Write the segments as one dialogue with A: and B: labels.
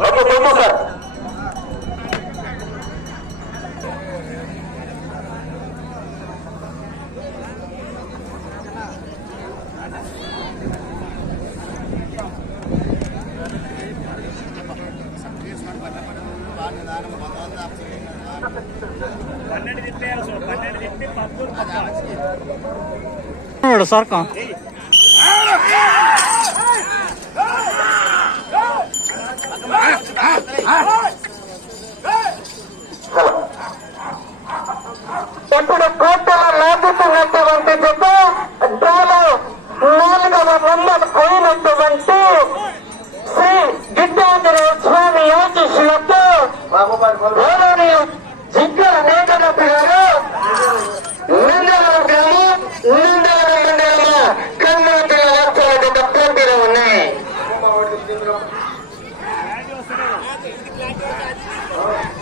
A: Okay thank you sir
B: పన్నెండు తిప్పేయాలి చూడు పన్నెండు తిప్పి పద్మూడు పక్క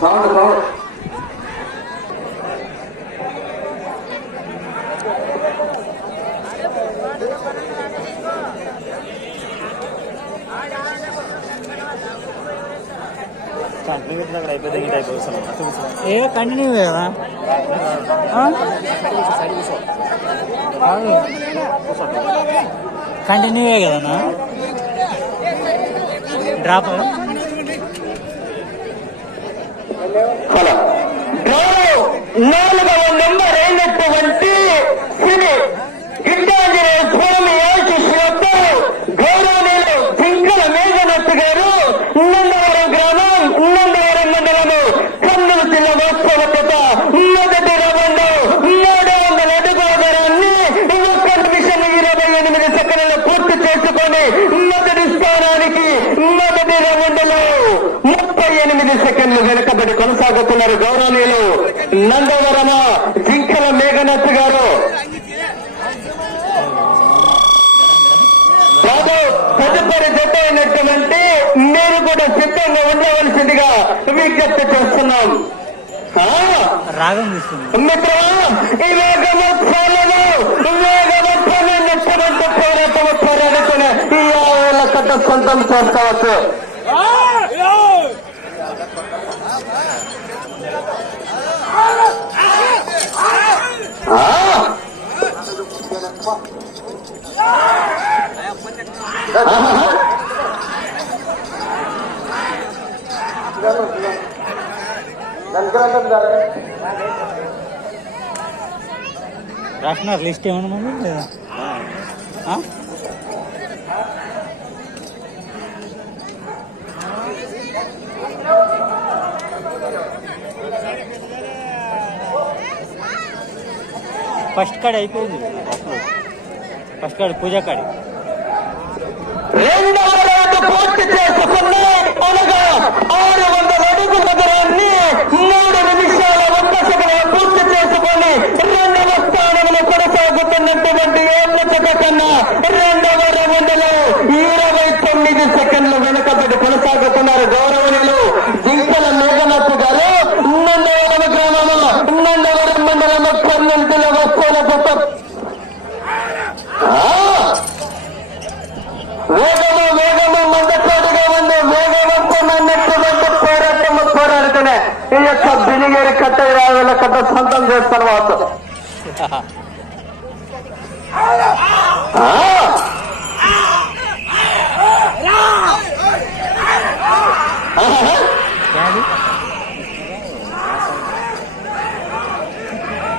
A: సౌండ్ సౌండ్
C: ఏ కంటిన్యూ కదా కంటిన్యూ కదా డ్రాప్
A: హలో నాలుగవ నెంబర్ అయినటువంటి శ్రీ గిడ్డాంజనేయ స్వామి ఆశీస్సులతో గౌరవనీయులు సింగల మేఘనత్త గారు నందవరం గ్రామం నందవరం మండలము కర్నూలు జిల్లా వాస్తవత మొదటి రవంలో మూడు వందల అడుగుల దూరాన్ని ఒక్క నిమిషం ఇరవై ఎనిమిది సెకండ్లు పూర్తి చేసుకొని మొదటి స్థానానికి మొదటి రౌండ్లో ముప్పై ఎనిమిది సెకండ్లు వెనుకబడి కొనసాగుతున్నారు గౌరవనీయులు నందవరమ జింకల మేఘనత్ గారు. బాబు తదుపరి జత అయినటువంటి మీరు కూడా సిద్ధంగా ఉండవలసిందిగా విజ్ఞప్తి చేస్తున్నాం. ఆ,
C: రాగం తీస్తుంది.
A: మిత్రమా ఈ వేగవత్సవాలను వేగవత్సవాన్ని పోరాటం పోరాడుకునే ఈ ఆవేళ కట్ట సొంతం చేసుకోవచ్చు. ఆహా!
C: లిస్ట్ ఏమన్నా మమ్మీ లేదా? ఫస్ట్ కార్డ్ అయిపోయింది. ఫస్ట్ కార్డ్ పూజా కాడ.
A: రెండవ రౌండ్ పూర్తి చేసుకుని అనగా ఆరు వందల అడుగుల దూరాన్ని మూడు నిమిషాల ఒక్క సెకండ్ పూర్తి చేసుకొని రెండవ స్థానంలో కొనసాగుతున్నటువంటి ఏళ్ళ కన్నా రెండవ రౌండ్లో ఇరవై తొమ్మిది సెకండ్లు వెనకబడి కొనసాగుతున్నారు గౌరవనీయులు జింకల మేఘనాథ్ గారు నందవరం గ్రామము నందవరం మండలం కర్నూలు జిల్లా వస్తువుల పుస్తకం వేగము వేగము మందపాటుగా ఉంది వేగవంతమైనటువంటి పోరాటము పోరాడుతూనే ఈ యొక్క బిలిగేరి కట్ట ఇరవై వేల కట్ట సొంతం చేస్తాను వాత
C: యాది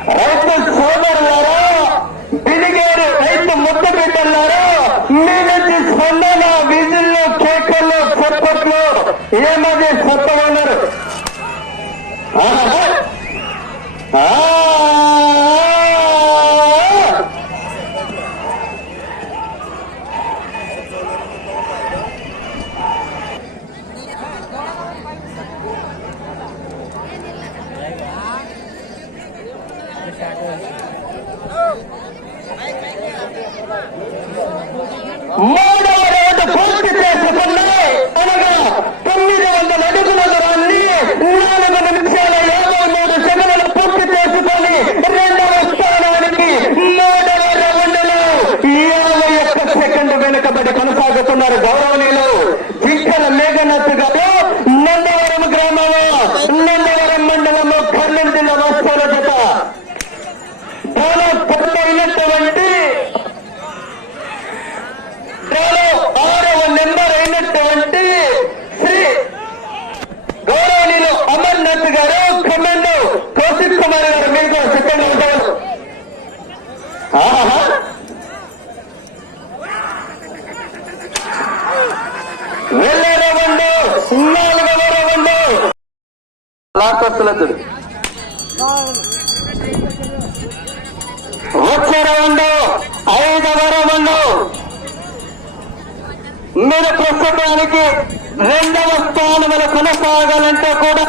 A: రైతు సోదరులారా బిలిగేరు రైతు ముద్ద బిడ్డలారా మీ నుంచి స్పందన విధుల్లో కేకల్లో చప్పట్లు ఏమది మూడవ మీరు ప్రస్తుతానికి రెండవ స్థానంలో కొనసాగాలంటే కూడా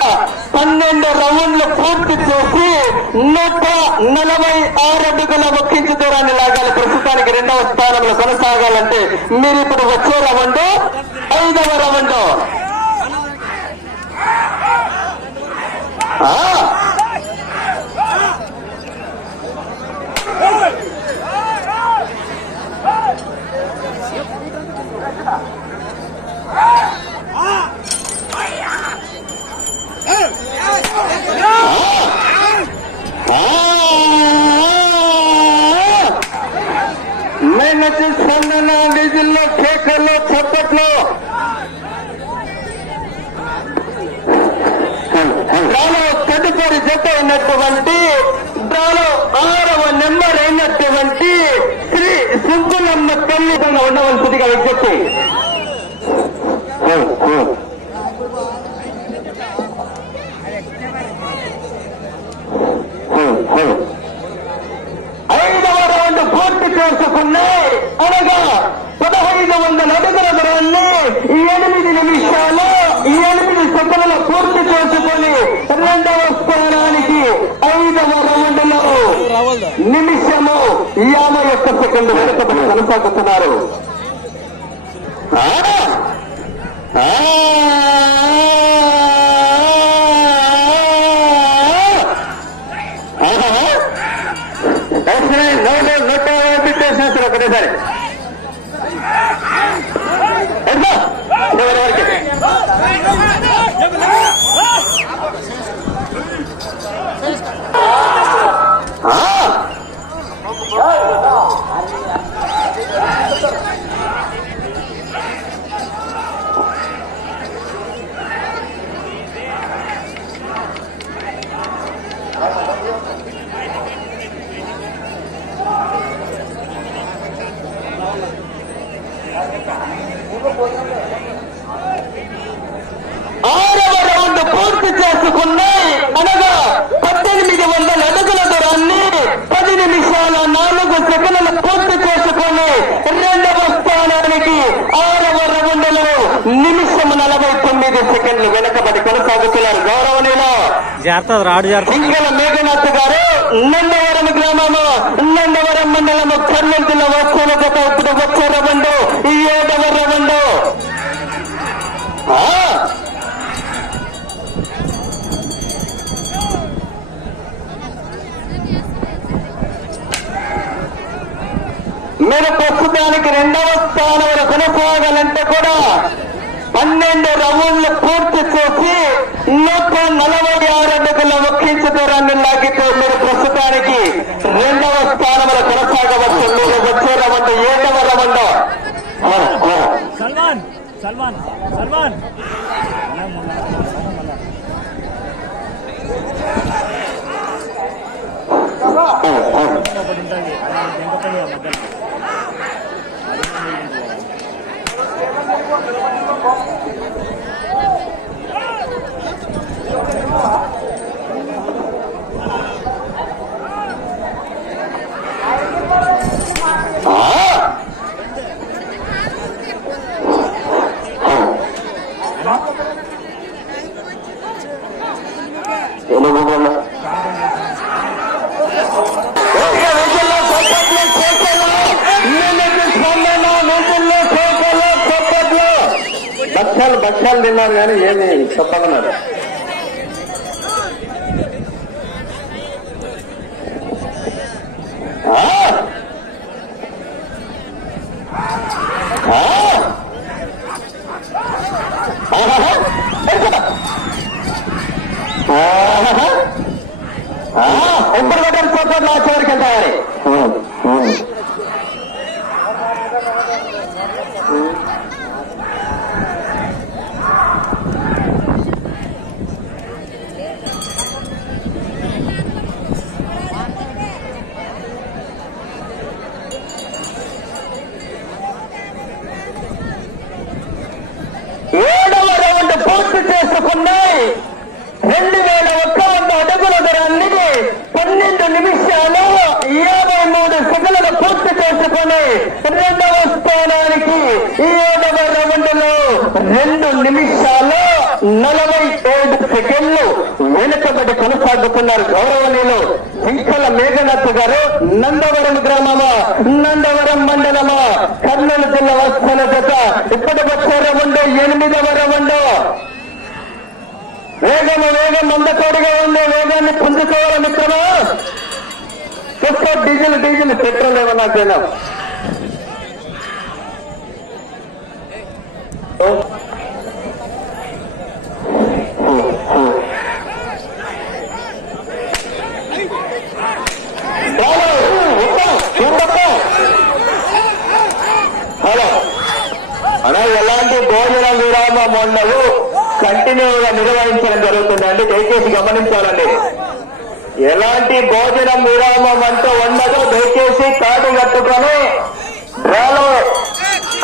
A: పన్నెండు రౌండ్లు పూర్తి చేసి నూట నలభై ఆరు అడుగుల ఒక్కించి దూరాన్ని లాగాలి. ప్రస్తుతానికి రెండవ స్థానంలో కొనసాగాలంటే మీరు ఇప్పుడు వచ్చే రౌండ్ ఐదవ రౌండ్ ఆ నేను స్పందన డీజిల్లో కేకల్లో చప్పట్లో డ్రాలో తదుపరి జత అయినటువంటి డ్రాలో ఆరవ నెంబర్ అయినటువంటి శ్రీ సుబ్బులమ్మ తల్లి ఉండవలసిందిగా విజ్ఞప్తి ఐదవ రౌండ్ పూర్తి చేసుకున్నాయి అనగా పదహైదు వందల అడుగుల దూరాన్ని ఎనిమిది నిమిషాలు ఎనిమిది సెకండ్ల పూర్తి చేసుకొని రెండవ స్థానానికి ఐదవ రౌండ్ నిమిషము యాభై ఒక్క సెకండ్ వెనుకబడి కొనసాగుతున్నారు ఆ? ఆ? ఆహా. దర్శనం నూట నూట యాభై చేసేస్తారు ఒకటేసారి ఎట్లా? ఎవరి వరకే? ఆ! ఆరవ రౌండ్ పూర్తి చేసుకున్నాయి అనగా పద్దెనిమిది వందల అడుగుల దూరాన్ని పది నిమిషాల నాలుగు సెకండ్లు పూర్తి చేసుకొని రెండవ స్థానానికి ఆరవ రౌండ్లో నిమిషం నలభై తొమ్మిది సెకండ్లు వెనకబడి కొనసాగుతున్నారు గౌరవనీయులు
C: జాగ్రత్త రాడు జాగ్రత్త
A: మేఘనాథ్ గారు నందవరం గ్రామము నందవరం మండలము కర్నూలు జిల్లా వస్తువుల గత వచ్చే రవండు ఈ ఏడవ రవండు. మీరు ప్రస్తుతానికి రెండవ స్థానంలో కొనసాగాలంటే కూడా పన్నెండు రౌండ్లు పూర్తి చేసి నూట నలభై ఆరు అడుగుల ఒక్కించు దూరాన్ని లాగితే మీరు ప్రస్తుతానికి రెండవ స్థానంలో కొనసాగవచ్చు మీరు వచ్చే రౌండ్ ఏడవ రౌండ్ ఆ, ఆ.
B: సల్మాన్ సల్మాన్ సల్మాన్ ఒకటి ఉంటుంది
A: Thank you. రెండు నిమిషాల నలభై ఏడు సెకండ్లు వెనుకబడి కొనసాగుతున్నారు గౌరవనీయులు జింకల మేఘనాథ్ గారు నందవరం గ్రామమ నందవరం మండలమ కర్నూలు జిల్లా వస్తున్న జత. ఇప్పటి వచ్చే రౌండ్ ఎనిమిదవ రౌండ్. వేగము వేగం మందకోడిగా ఉంది. వేగాన్ని పుంజుకోవాలి మిత్రమా. డీజిల్ డీజిల్ పెట్రోల్ ఏమన్నా అలా ఎలాంటి భోజన విరామం ఉండవు కంటిన్యూగా నిర్వహించడం జరుగుతుందండి దయచేసి గమనించాలండి. ఎలాంటి భోజనం విరామం అంటూ ఉండదు. దయచేసి కాటు కట్టుకొని డ్రాలో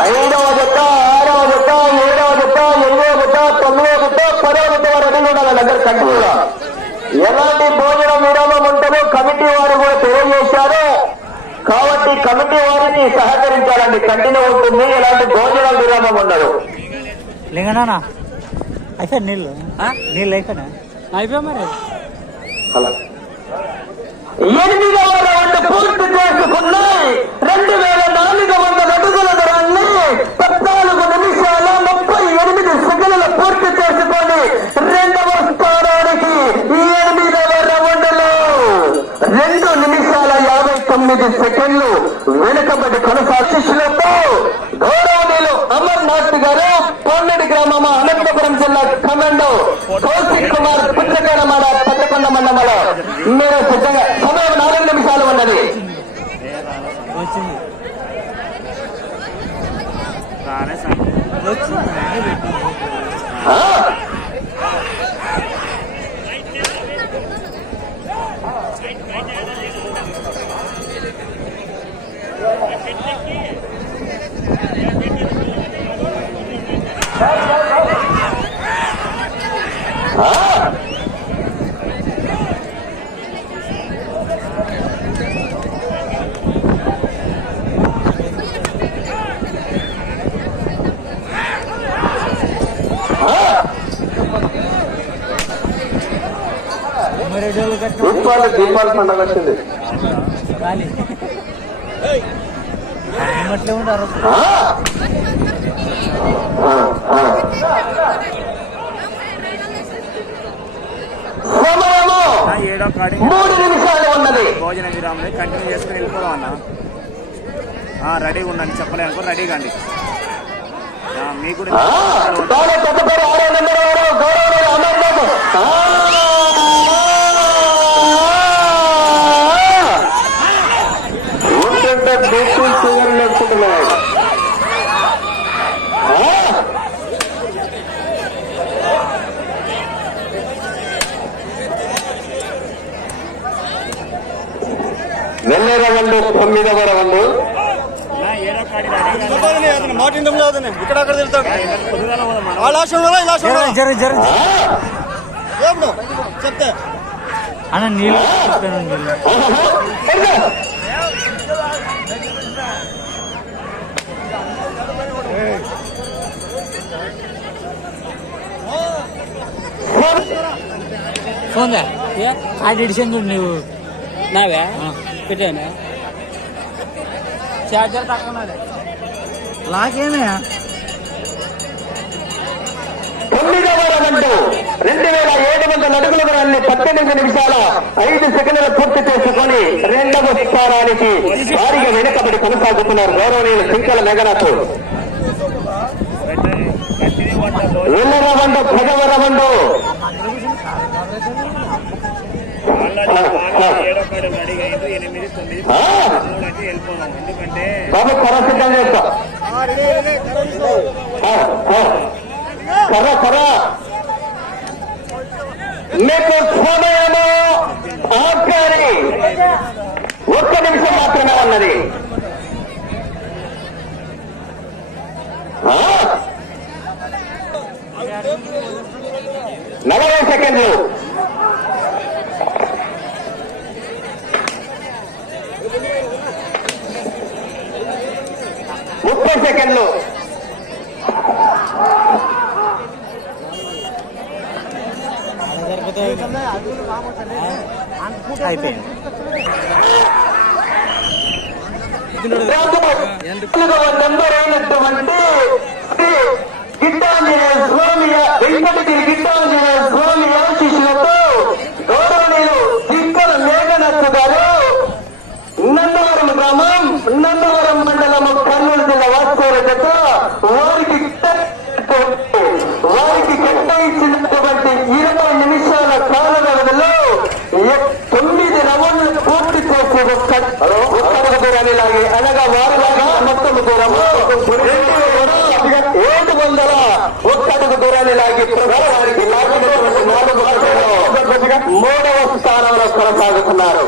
A: ఐదవ జత ఆరవ జత ఏడవ జత ఎనిమిదవ జత తొమ్మిదవ జత పదవ జత వరకు ఉండాలి అందరు కంటిన్యూగా ఎలాంటి భోజనం విరామం ఉంటుందో కమిటీ వారు కూడా తెలియజేశారు. కాబట్టి కమిటీ వారిని సహకరించాలండి. కంటిన్యూ ఉంటుంది ఎలాంటి భోజన విరామం ఉండదు.
C: లింగనా అయిపోయి నీళ్ళు. నీళ్ళు అయిపోయినా? అయిపోయా మరి?
A: అలా ఎనిమిదవ రౌండ్ పూర్తి చేసుకున్నాయి. రెండు వేల నాలుగు తొమ్మిది సెకండ్లు వెనుకబడి కొనసాగిస్తులతో గౌరవనీయులు అమర్నాథ్ గారు పొన్నడి గ్రామం అనంతపురం జిల్లా కమాండో కౌశిక్ కుమార్ పచ్చకొండ మండమల మీరు సిద్ధంగా సమయం నాలుగు నిమిషాలు ఉన్నది.
C: వచ్చింది
B: రానే సార్
C: వచ్చింది
A: ఆ? ఆ? ఆ?
C: మరి డోలు కట్టు
A: దీపాలు దీపాలు పండుగ వచ్చింది.
C: ఉండరు
A: ఆ? ఆ, ఆ. సమయము మూడు నిమిషాలు ఉన్నది.
B: భోజన విరామం కంటిన్యూ చేసుకుని వెళ్ళిపోదాం అన్న. రెడీగా ఉండండి. చెప్పలేదు అనుకో రెడీగా అండి. మీకు కూడా
A: ఆ, తాను తదుపరి ఆరో నెంబర్ వారు గౌరవనీయులు అమర్నాథ్. ఆ! ఉంటుంటే బీపీ షుగర్ లేకుంటున్నాయి ఆ! నెల్లే రవండు తొమ్మిదవ రవండు
B: ఆ, ఏడో కాడి రెడీగా అండి.
D: మాటిండం చదువుతాను ఇక్కడ అక్కడ తిరుగుతాడు
B: ఆ, ఇలా పొద్దుగాల పోదాం మనం.
D: ఆ లాస్ట్ ఉండరా ఈ లాస్ట్ ఉండరా
C: జరు జరు
A: ఆ!
D: ఏప్పుడు చెప్తే
C: అన్న నీళ్ళు! ఫోన్ నువ్వు నావే పెట్టాను చార్జర్ తక్కువ లాకేమే?
A: తొమ్మిదవ రౌండ్ రెండు వేల ఏడు వందల అడుగుల దూరాన్ని పద్దెనిమిది నిమిషాల ఐదు సెకండ్లు పూర్తి చేసుకుని రెండవ స్థానానికి భారీగా వెనుకబడి కొనసాగుతున్నారు గౌరవనీయులు సింకల మేఘనాథ్.
B: పెట్టండి. కంటిన్యూ
A: పదవ రవండు
B: ఎనిమిది ఎందుకంటే
A: బాబు కర్ర సిద్ధం చేస్తా కర్ర కర్ర. మీకు సమయము ఆఖరి ఒక్క నిమిషం మాత్రమే ఉన్నది. నలభై సెకండ్లు. సెకండ్లు. అయిపోయింది.
E: కోరాలి అనగా వారు సమత్వం దూరము ఏడు వందల ఒక్క అడుగు దూరాన్ని లాగి వారికి లాగినటువంటి నాలుగు మూడవ స్థానంలో కొనసాగుతున్నారు.